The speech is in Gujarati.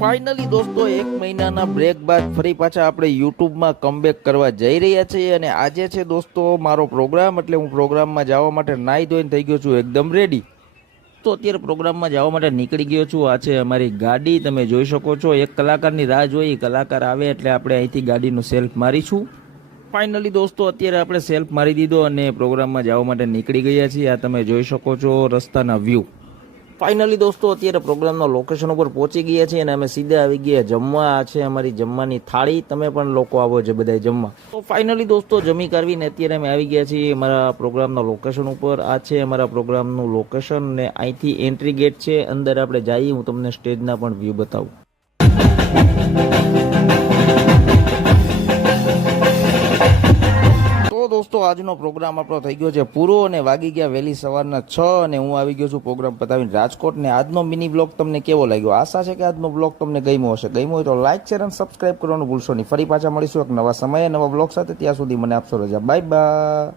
ફાઇનલી દોસ્તો 1 મહિનાના બ્રેક બાદ ફરી પાછા આપણે યુટ્યુબમાં કમબેક કરવા જઈ રહ્યા છીએ અને આજે છે દોસ્તો મારો પ્રોગ્રામ, એટલે હું પ્રોગ્રામમાં જવા માટે નાહી ધોઈને થઈ ગયો છું એકદમ રેડી. તો અત્યારે પ્રોગ્રામમાં જવા માટે નીકળી ગયો છું. આ છે અમારી ગાડી, તમે જોઈ શકો છો. એક કલાકારની રાહ જોઈ, કલાકાર આવે એટલે આપણે અહીંથી ગાડીનું સેલ્ફ મારીશું. ફાઇનલી દોસ્તો અત્યારે આપણે સેલ્ફ મારી દીધો અને પ્રોગ્રામમાં જવા માટે નીકળી ગયા છીએ. આ તમે જોઈ શકો છો રસ્તાના વ્યૂ. ફાઇનલી દોસ્તો અત્યારે પ્રોગ્રામના લોકેશન ઉપર પહોંચી ગયા છીએ અને અમે સીધા આવી ગયા જમવા. આ છે અમારી જમવાની થાળી, તમે પણ લોકો આવો છો બધા જમવા. તો ફાઇનલી દોસ્તો જમી કરવીને અત્યારે અમે આવી ગયા છીએ અમારા પ્રોગ્રામના લોકેશન ઉપર. આ છે અમારા પ્રોગ્રામનું લોકેશન ને અહીંથી એન્ટ્રી ગેટ છે. અંદર આપણે જઈએ, હું તમને સ્ટેજના પણ વ્યૂ બતાવું. દોસ્તો આજનો પ્રોગ્રામ આપણો થઈ ગયો છે પૂરો અને વાગી ગયા વહેલી સવારના 6 અને હું આવી ગયો છું પ્રોગ્રામ પતાવીને રાજકોટ. ને આજનો મિની બ્લોગ તમને કેવો લાગ્યો? આશા છે કે આજનો બ્લોગ તમને ગમ્યો હશે. ગમ્યો હોય તો લાઈક, શેર અને સબસ્ક્રાઇબ કરવાનું ભૂલશો નહીં. ફરી પાછા મળીશું એક નવા સમયે નવા બ્લોગ સાથે. ત્યાં સુધી મને આપશો રજા. Bye bye.